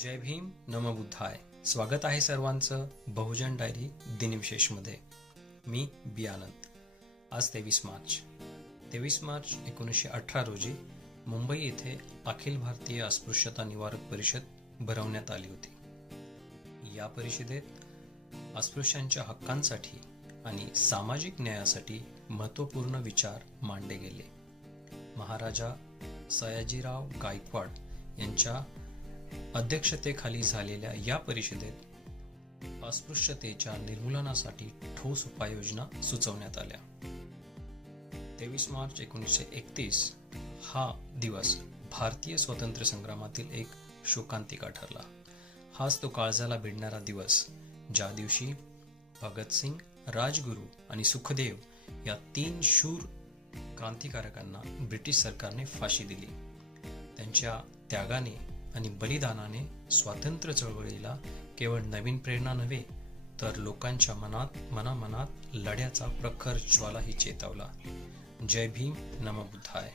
जय भीम नमो बुद्धाय. स्वागत आहे सर्वांचं बहुजन डायरी दिनविशेषमध्ये. मी बी आनंद. आज 23 मार्च 1918 रोजी मुंबई येथे अखिल भारतीय अस्पृश्यता निवारक परिषद भरवण्यात आली होती. या परिषदेत अस्पृश्यांच्या हक्कांसाठी आणि सामाजिक न्यायासाठी महत्त्वपूर्ण विचार मांडले गेले. महाराजा सयाजीराव गायकवाड यांच्या अध्यक्षतेखाली झालेल्या या परिषदेत अस्पृश्यतेच्या निर्मूलनासाठी ठोस उपाययोजना सुचवण्यात आल्या. 23 मार्च 1931 हा दिवस भारतीय स्वातंत्र्य संग्रामातील एक शोकांतिका ठरला. हाच तो काळजाला भिडणारा दिवस ज्या दिवशी भगतसिंग, राजगुरू आणि सुखदेव या 3 शूर क्रांतिकारकांना ब्रिटिश सरकारने फाशी दिली. त्यांच्या त्यागाने आणि बलिदानाने स्वातंत्र्य चळवळीला केवळ नवीन प्रेरणा नव्हे तर लोकांच्या मनामनात लढ्याचा प्रखर ज्वालाही चेतवला. जय भीम नमो बुद्धाय.